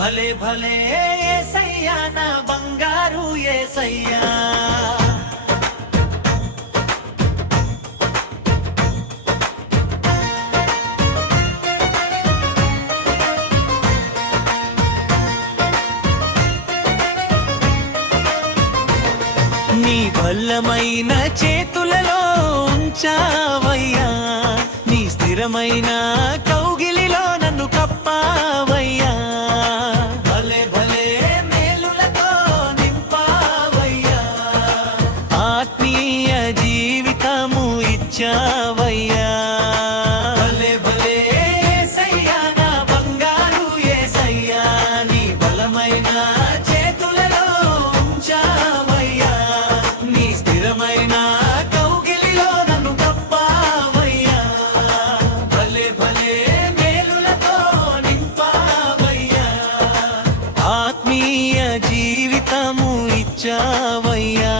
భలే భలే ఏసయ్యా నా బంగారు ఏసయ్యా నీ బల్లమైన చేతులలో ఉంచావయ్యా నీ స్థిరమైన ఇచ్చావయ్యా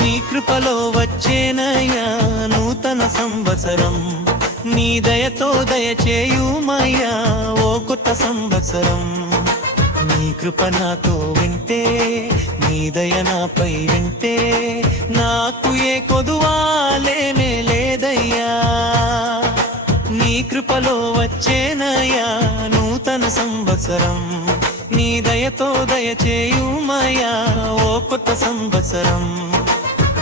నీ కృపలో వచ్చేనయ్యా నూతన సంవత్సరం. నీ దయతో దయచేయుమయ్యా ఓ కొత్త సంవత్సరం. నీ కృప నాతో వింటే నీ దయ నాపై వింటే నాకు ఏ కొదువాలేనే లేదయ్యా. నీ కృపలో వచ్చేనయ్యా నూతన సంవత్సరం. నీ దయతో దయచేయుమయ్యా ఓ కొత్త సంవత్సరం.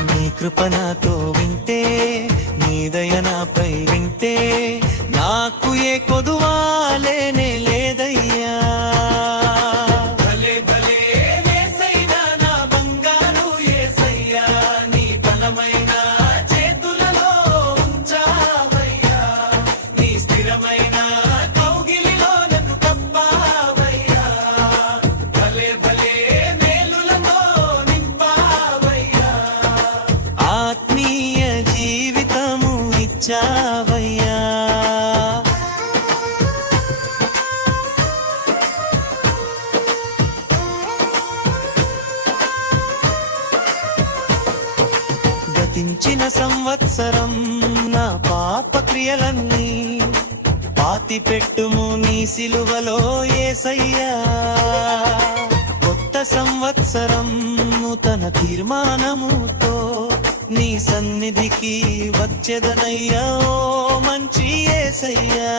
నీ కృప నాతో వింటే నీ దయ నాపై వింటే నాకు ఏ కొదువాలేనే లేదయ్యా. ఇచ్చావయ్యా. గతించిన సంవత్సరం నా పాప క్రియలన్నీ పాతి పెట్టుము నీ సిలువలో ఏసయ్యా. కొత్త సంవత్సరం తన తీర్మానముతో నీ సన్నిధికి వచ్చేదనయ్యా. ఓ మంచి ఏసయ్యా.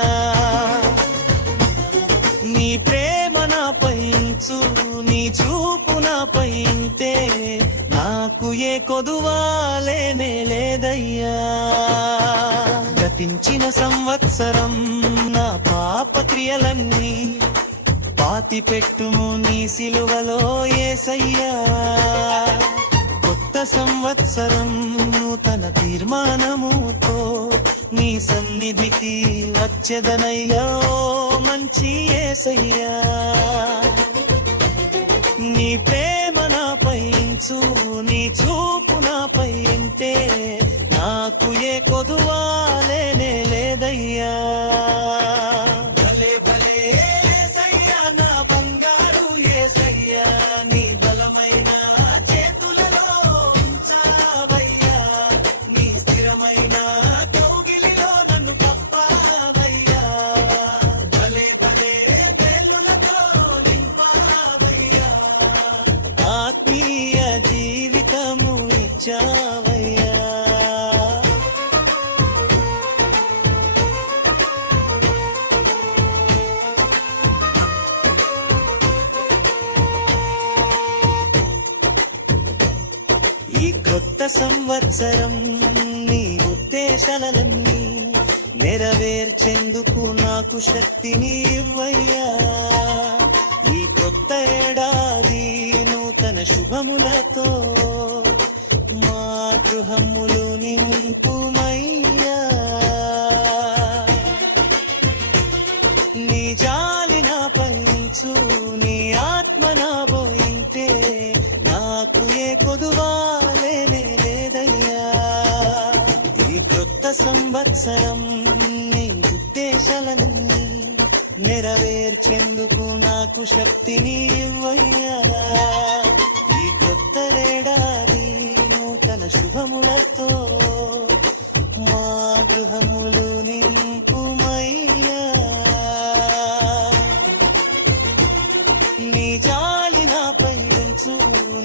నీ ప్రేమ నాపై ఉంచు నీ చూపు నాపై నాకు ఏ కొదువాలేనే లేదయ్యా. గతించిన సంవత్సరం నా పాప క్రియలన్నీ పాతి పెట్టుము నీ సిలువలో ఏసయ్యా. కొత్త సంవత్సరం తన తీర్మానముతో నీ సన్నిధికి వచ్చేదనయ్యో. మంచి ఏసయ్యా. నీ ప్రేమ నాపై ఉంచు ఇచ్చావయ్యా ఈ కొత్త సంవత్సరం నీ ఉద్దేశాలన్నీ నెరవేర్చేందుకు నాకు శక్తిని ఇవ్వయ్యా. ఈ కొత్త ఏడాది నూతన శుభములతో గృహములు నింపుమయ్యా. నీ జాలి నా పంచు నీ ఆత్మ నా పోయింటే నాకు ఏ కొదువా లేదయ్యా. ఈ కొత్త సంవత్సరం నీ ఉద్దేశాలను నెరవేర్చేందుకు నాకు శక్తిని ఇవ్వయ్యా. ఈ కొత్త ఏడాది శుభములతో మా గృహములు నింపుమయ్యా. నీ జాలి నాపై ఉంచు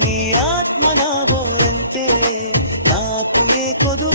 నీ ఆత్మ నా బోరంటే నాకు ఏ కొదు